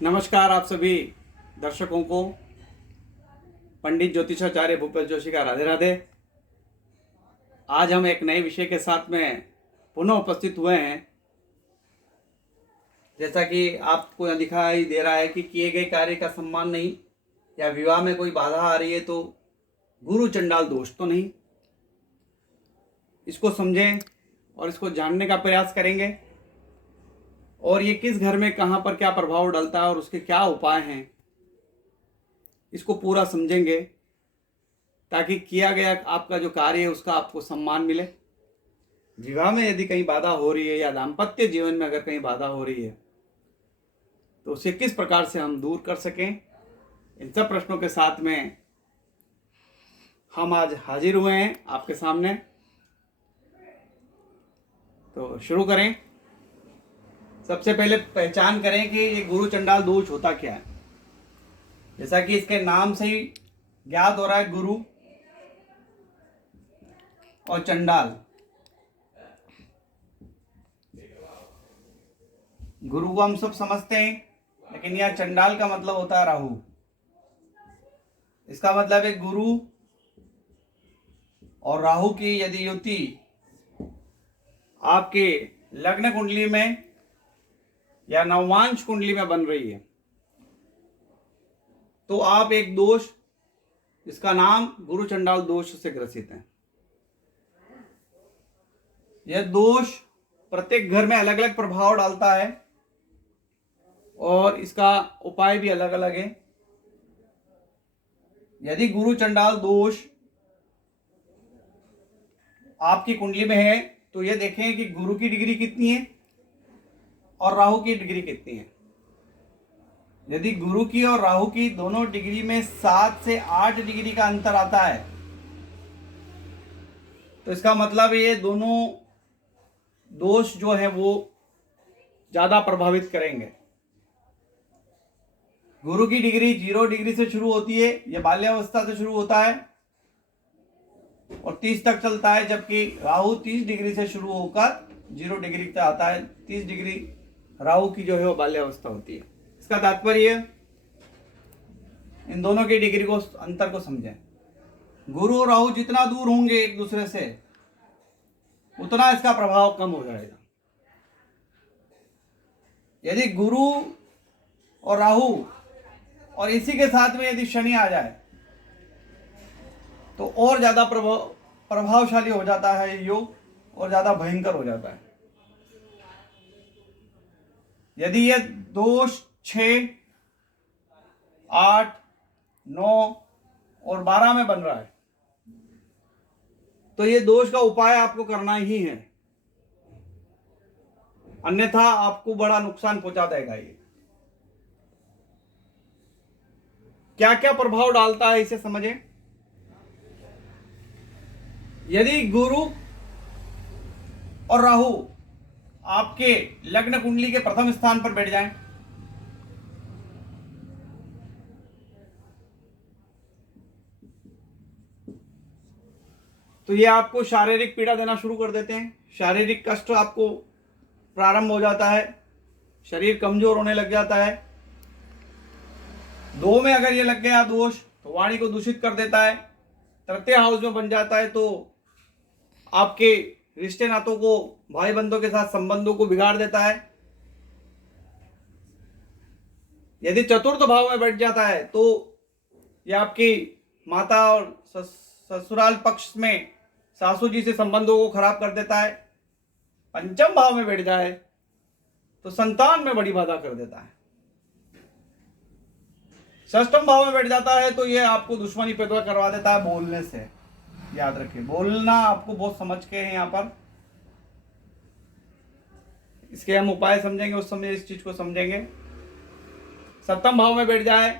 नमस्कार आप सभी दर्शकों को पंडित ज्योतिषाचार्य भूपेश जोशी का राधे राधे। आज हम एक नए विषय के साथ में पुनः उपस्थित हुए हैं। जैसा कि आपको यहाँ दिखाई दे रहा है कि किए गए कार्य का सम्मान नहीं या विवाह में कोई बाधा आ रही है तो गुरु चंडाल दोष तो नहीं। इसको समझें और इसको जानने का प्रयास करेंगे और ये किस घर में कहाँ पर क्या प्रभाव डालता है और उसके क्या उपाय हैं, इसको पूरा समझेंगे ताकि किया गया आपका जो कार्य है उसका आपको सम्मान मिले। विवाह में यदि कहीं बाधा हो रही है या दाम्पत्य जीवन में अगर कहीं बाधा हो रही है तो उसे किस प्रकार से हम दूर कर सकें, इन सब प्रश्नों के साथ में हम आज हाजिर हुए हैं आपके सामने। तो शुरू करें। सबसे पहले पहचान करें कि ये गुरु चंडाल दोष होता क्या है। जैसा कि इसके नाम से ही ज्ञात हो रहा है, गुरु और चंडाल। गुरु को हम सब समझते हैं, लेकिन यह चंडाल का मतलब होता है राहु। इसका मतलब है गुरु और राहु की यदि युति आपके लग्न कुंडली में या नवांश कुंडली में बन रही है तो आप एक दोष, इसका नाम गुरु चंडाल दोष से ग्रसित है। यह दोष प्रत्येक घर में अलग अलग प्रभाव डालता है और इसका उपाय भी अलग अलग है। यदि गुरु चंडाल दोष आपकी कुंडली में है तो यह देखें कि गुरु की डिग्री कितनी है और राहु की डिग्री कितनी है। यदि गुरु की और राहु की दोनों डिग्री में 7 से 8 डिग्री का अंतर आता है तो इसका मतलब ये दोनों दोष जो है वो ज्यादा प्रभावित करेंगे। गुरु की डिग्री 0 डिग्री से शुरू होती है, यह बाल्यावस्था से शुरू होता है और 30 तक चलता है, जबकि राहु 30 डिग्री से शुरू होकर 0 डिग्री तक आता है। 30 डिग्री राहु की जो है वो बाल्यावस्था होती है। इसका तात्पर्य इन दोनों की डिग्री को, अंतर को समझें। गुरु और राहु जितना दूर होंगे एक दूसरे से उतना इसका प्रभाव कम हो जाएगा। यदि गुरु और राहु और इसी के साथ में यदि शनि आ जाए तो और ज्यादा प्रभावशाली हो जाता है योग और ज्यादा भयंकर हो जाता है। यदि यह दोष 6, 8, 9 और 12 में बन रहा है तो यह दोष का उपाय आपको करना ही है, अन्यथा आपको बड़ा नुकसान पहुंचा देगा। ये क्या क्या प्रभाव डालता है इसे समझें। यदि गुरु और राहु आपके लग्न कुंडली के प्रथम स्थान पर बैठ जाएं तो ये आपको शारीरिक पीड़ा देना शुरू कर देते हैं। शारीरिक कष्ट आपको प्रारंभ हो जाता है, शरीर कमजोर होने लग जाता है। 2 में अगर ये लग गया दोष तो वाणी को दूषित कर देता है। तृतीय हाउस में बन जाता है तो आपके रिश्ते नातों को, भाई बंधुओं के साथ संबंधों को बिगाड़ देता है। यदि चतुर्थ भाव में बैठ जाता है तो यह आपकी माता और ससुराल पक्ष में सासू जी से संबंधों को खराब कर देता है। पंचम भाव में बैठ जाए तो संतान में बड़ी बाधा कर देता है। षष्ठम भाव में बैठ जाता है तो यह आपको दुश्मनी पैदा करवा देता है बोलने से। याद रखिए, बोलना आपको बहुत समझ के है यहाँ पर। इसके हम उपाय समझेंगे, उस समय इस चीज को समझेंगे। सप्तम भाव में बैठ जाए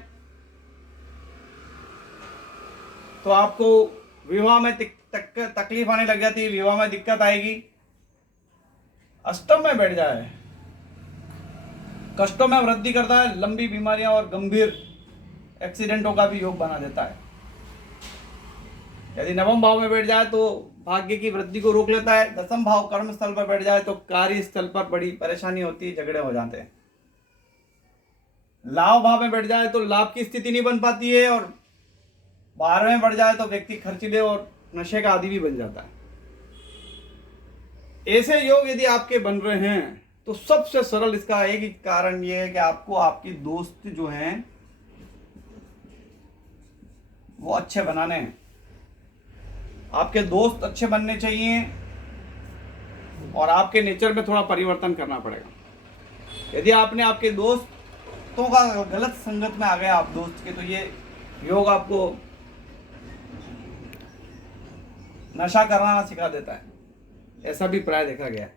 तो आपको विवाह में तकलीफ आने लग जाती है, विवाह में दिक्कत आएगी। अष्टम में बैठ जाए कष्टों में वृद्धि करता है, लंबी बीमारियां और गंभीर एक्सीडेंटों का भी योग बना देता है। यदि नवम भाव में बैठ जाए तो भाग्य की वृद्धि को रोक लेता है। 10वां भाव कर्म स्थल पर बैठ जाए तो कार्य स्थल पर बड़ी परेशानी होती है, झगड़े हो जाते हैं। लाभ भाव में बैठ जाए तो लाभ की स्थिति नहीं बन पाती है, और 12वें में बढ़ जाए तो व्यक्ति खर्चीले और नशे का आदी भी बन जाता है। ऐसे योग यदि आपके बन रहे हैं तो सबसे सरल इसका एक ही कारण यह है कि आपको आपकी दोस्त जो हैं वो अच्छे बनाने हैं। आपके दोस्त अच्छे बनने चाहिए और आपके नेचर में थोड़ा परिवर्तन करना पड़ेगा। यदि आपने आपके दोस्तों का गलत संगत में आ गए आप दोस्त के, तो ये योग आपको नशा कराना सिखा देता है, ऐसा भी प्राय देखा गया है।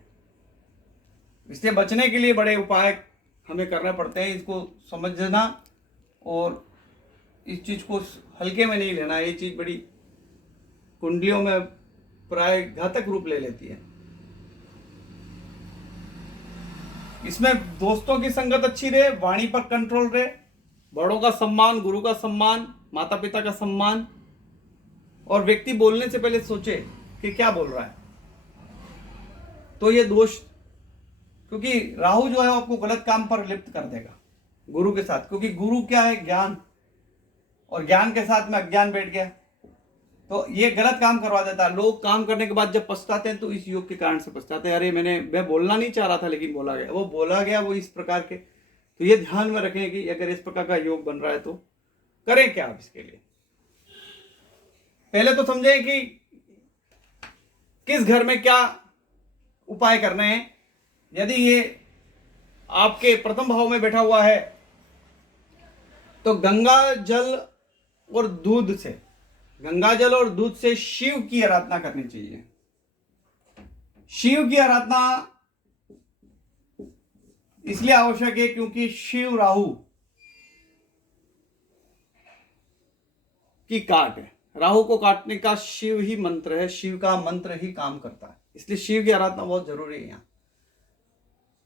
इससे बचने के लिए बड़े उपाय हमें करने पड़ते हैं, इसको समझना और इस चीज को हल्के में नहीं लेना। ये चीज बड़ी कुंडलियों में प्राय घातक रूप ले लेती है। इसमें दोस्तों की संगत अच्छी रहे, वाणी पर कंट्रोल रहे, बड़ों का सम्मान, गुरु का सम्मान, माता पिता का सम्मान, और व्यक्ति बोलने से पहले सोचे कि क्या बोल रहा है। तो ये दोष, क्योंकि राहु जो है वो आपको गलत काम पर लिप्त कर देगा गुरु के साथ, क्योंकि गुरु क्या है? ज्ञान, और ज्ञान के साथ में अज्ञान बैठ गया तो ये गलत काम करवा देता है। लोग काम करने के बाद जब पछताते हैं तो इस योग के कारण से पछताते हैं, अरे मैं बोलना नहीं चाह रहा था लेकिन बोला गया, वो बोला गया वो इस प्रकार के। तो ये ध्यान में रखें कि अगर इस प्रकार का योग बन रहा है तो करें क्या आप इसके लिए। पहले तो समझें कि किस घर में क्या उपाय करने हैं। यदि ये आपके प्रथम भाव में बैठा हुआ है तो गंगा जल और दूध से, गंगा जल और दूध से शिव की आराधना करनी चाहिए। शिव की आराधना इसलिए आवश्यक है क्योंकि शिव राहु की काट है। राहु को काटने का शिव ही मंत्र है, शिव का मंत्र ही काम करता है, इसलिए शिव की आराधना बहुत जरूरी है।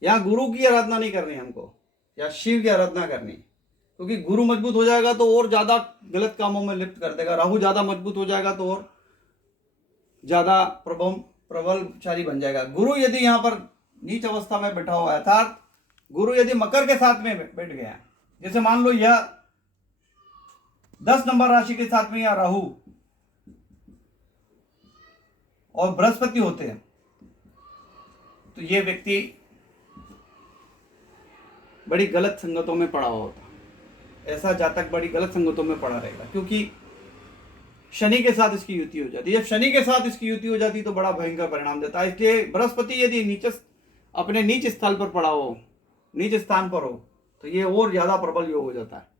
यहां गुरु की आराधना नहीं करनी हमको, या शिव की आराधना करनी, क्योंकि गुरु मजबूत हो जाएगा तो और ज्यादा गलत कामों में लिप्त कर देगा। राहु ज्यादा मजबूत हो जाएगा तो और ज्यादा प्रबलशाली बन जाएगा। गुरु यदि यहाँ पर नीच अवस्था में बैठा हुआ है, अर्थात गुरु यदि मकर के साथ में बैठ गया, जैसे मान लो यह 10 नंबर राशि के साथ में या राहु और बृहस्पति होते हैं, तो यह व्यक्ति बड़ी गलत संगतों में पड़ा हुआ होता। ऐसा जातक बड़ी गलत संगतों में पड़ा रहेगा, क्योंकि शनि के साथ इसकी युति हो जाती है। जब शनि के साथ इसकी युति हो जाती तो बड़ा भयंकर परिणाम देता है। इसलिए बृहस्पति यदि अपने नीच स्थल पर पड़ा हो, नीच स्थान पर हो, तो ये और ज्यादा प्रबल योग हो जाता है।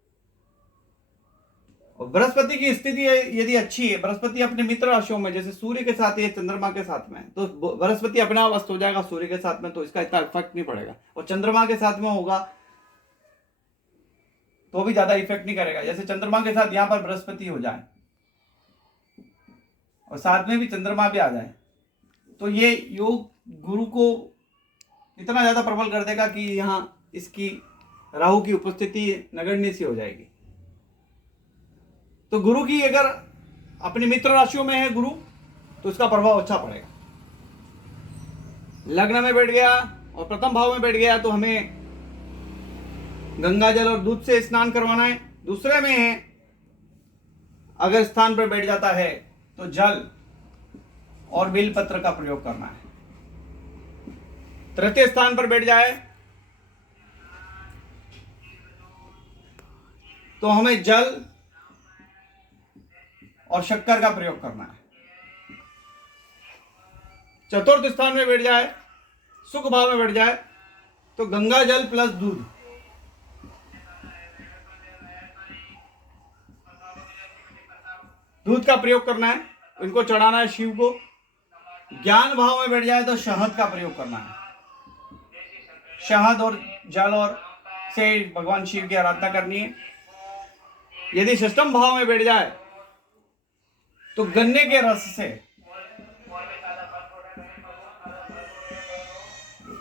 और बृहस्पति की स्थिति यदि अच्छी है, बृहस्पति अपने मित्र राशियों में, जैसे सूर्य के साथ है, चंद्रमा के साथ में, तो बृहस्पति अपने आप अस्त हो जाएगा सूर्य के साथ में, तो इसका इतना इफेक्ट नहीं पड़ेगा। और चंद्रमा के साथ में होगा तो भी ज्यादा इफेक्ट नहीं करेगा। जैसे चंद्रमा के साथ यहां पर बृहस्पति हो जाए और साथ में भी चंद्रमा भी आ जाए, तो ये योग गुरु को इतना ज्यादा प्रबल कर देगा कि यहां इसकी राहु की उपस्थिति नगण्य सी हो जाएगी। तो गुरु की अगर अपनी मित्र राशियों में है गुरु, तो उसका प्रभाव अच्छा पड़ेगा। लग्न में बैठ गया और प्रथम भाव में बैठ गया तो हमें गंगा जल और दूध से स्नान करवाना है। दूसरे में है अगर स्थान पर बैठ जाता है तो जल और बेलपत्र का प्रयोग करना है। तृतीय स्थान पर बैठ जाए तो हमें जल और शक्कर का प्रयोग करना है। चतुर्थ स्थान में बैठ जाए, सुख भाव में बैठ जाए, तो गंगा जल प्लस दूध, दूध का प्रयोग करना है, इनको चढ़ाना है शिव को। ज्ञान भाव में बैठ जाए तो शहद का प्रयोग करना है। शहद और जल और से भगवान शिव की आराधना करनी है। यदि षष्ठम भाव में बैठ जाए तो गन्ने के रस से,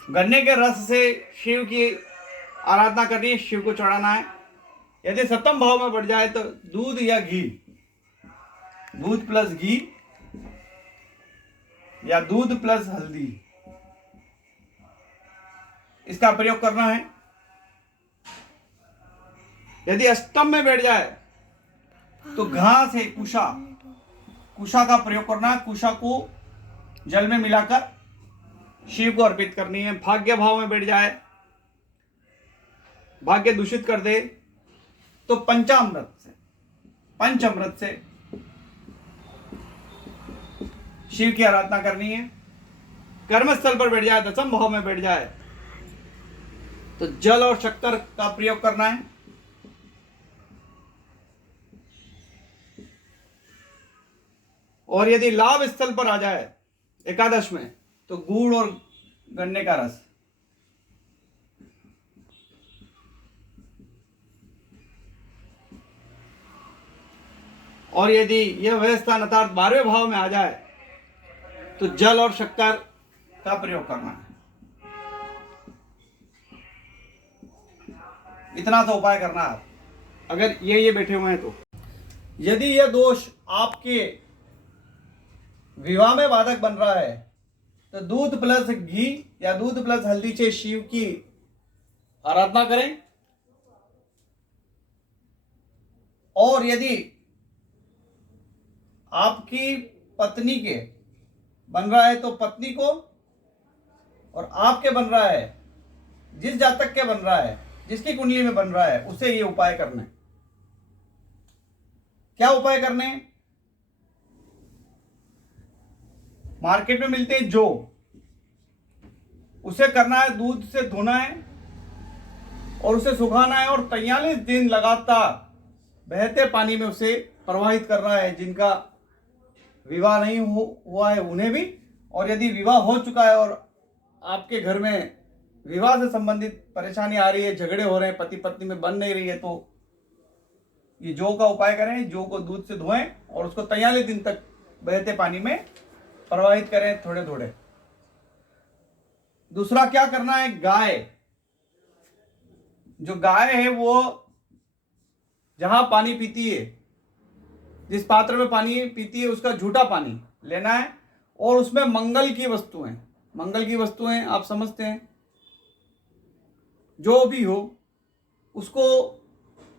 गन्ने के रस से शिव की आराधना करनी है, शिव को चढ़ाना है। यदि सप्तम भाव में बढ़ जाए तो दूध या घी, दूध प्लस घी या दूध प्लस हल्दी, इसका प्रयोग करना है। यदि अष्टम में बैठ जाए तो घास है कुशा, कुशा का प्रयोग करना। कुशा को जल में मिलाकर शिव को अर्पित करनी है। भाग्य भाव में बैठ जाए, भाग्य दूषित कर दे, तो पंचामृत से, पंचामृत से शिव की आराधना करनी है। कर्मस्थल पर बैठ जाए, दशम भाव में बैठ जाए, तो जल और शक्कर का प्रयोग करना है। और यदि लाभ स्थल पर आ जाए एकादश में, तो गुड़ और गन्ने का रस। और यदि यह व्यवस्था अर्थात 12वें भाव में आ जाए, तो जल और शक्कर का प्रयोग करना है। इतना तो उपाय करना है अगर ये बैठे हुए हैं तो। यदि यह दोष आपके विवाह में बाधक बन रहा है, तो दूध प्लस घी या दूध प्लस हल्दी से शिव की आराधना करें। और यदि आपकी पत्नी के बन रहा है, तो पत्नी को, और आपके बन रहा है, जिस जातक के बन रहा है, जिसकी कुंडली में बन रहा है, उसे ये उपाय करना है। क्या उपाय करने? मार्केट में मिलते हैं जो, उसे करना है, दूध से धोना है और उसे सुखाना है और 43 दिन लगातार बहते पानी में उसे प्रवाहित करना है। जिनका विवाह नहीं हुआ है उन्हें भी, और यदि विवाह हो चुका है और आपके घर में विवाह से संबंधित परेशानी आ रही है, झगड़े हो रहे हैं, पति पत्नी में बन नहीं रही है, तो ये जौ का उपाय करें। जौ को दूध से धोएं और उसको 43 दिन तक बहते पानी में प्रवाहित करें, थोड़े थोड़े। दूसरा क्या करना है? गाय, जो गाय है वो जहां पानी पीती है, जिस पात्र में पानी पीती है, उसका झूठा पानी लेना है और उसमें मंगल की वस्तुएं, मंगल की वस्तुएं आप समझते हैं, जो भी हो, उसको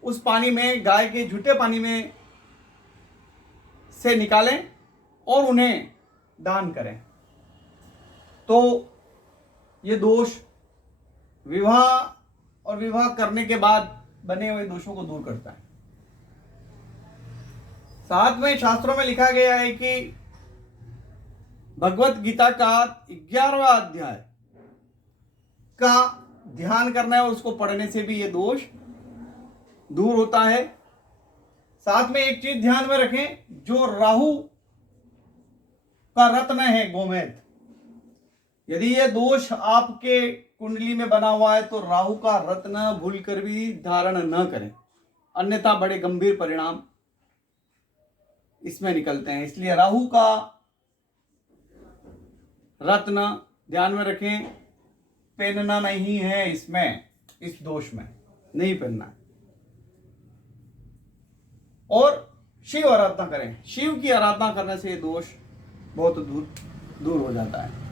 उस पानी में, गाय के झूठे पानी में से निकालें और उन्हें दान करें। तो ये दोष विवाह और विवाह करने के बाद बने हुए दोषों को दूर करता है। साथ में शास्त्रों में लिखा गया है कि भगवत गीता का 11वां अध्याय का ध्यान करना है और उसको पढ़ने से भी ये दोष दूर होता है। साथ में एक चीज ध्यान में रखें, जो राहु का रत्न है गोमेद, यदि ये दोष आपके कुंडली में बना हुआ है, तो राहु का रत्न भूलकर भी धारण न करें, अन्यथा बड़े गंभीर परिणाम इसमें निकलते हैं। इसलिए राहु का रत्न ध्यान में रखें, पहनना नहीं है इसमें, इस दोष में नहीं पहनना। और शिव आराधना करें, शिव की आराधना करने से ये दोष बहुत दूर हो जाता है।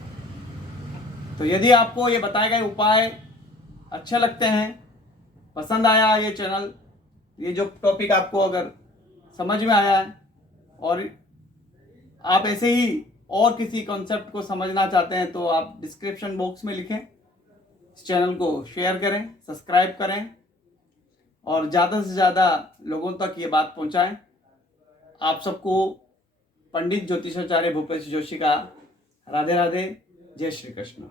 तो यदि आपको ये बताए गए उपाय अच्छे लगते हैं, पसंद आया ये चैनल, ये जो टॉपिक आपको अगर समझ में आया है और आप ऐसे ही और किसी कॉन्सेप्ट को समझना चाहते हैं, तो आप डिस्क्रिप्शन बॉक्स में लिखें। इस चैनल को शेयर करें, सब्सक्राइब करें और ज़्यादा से ज़्यादा लोगों तक ये बात पहुंचाएं। आप सबको पंडित ज्योतिषाचार्य भूपेश जोशी का राधे राधे, जय श्री कृष्ण।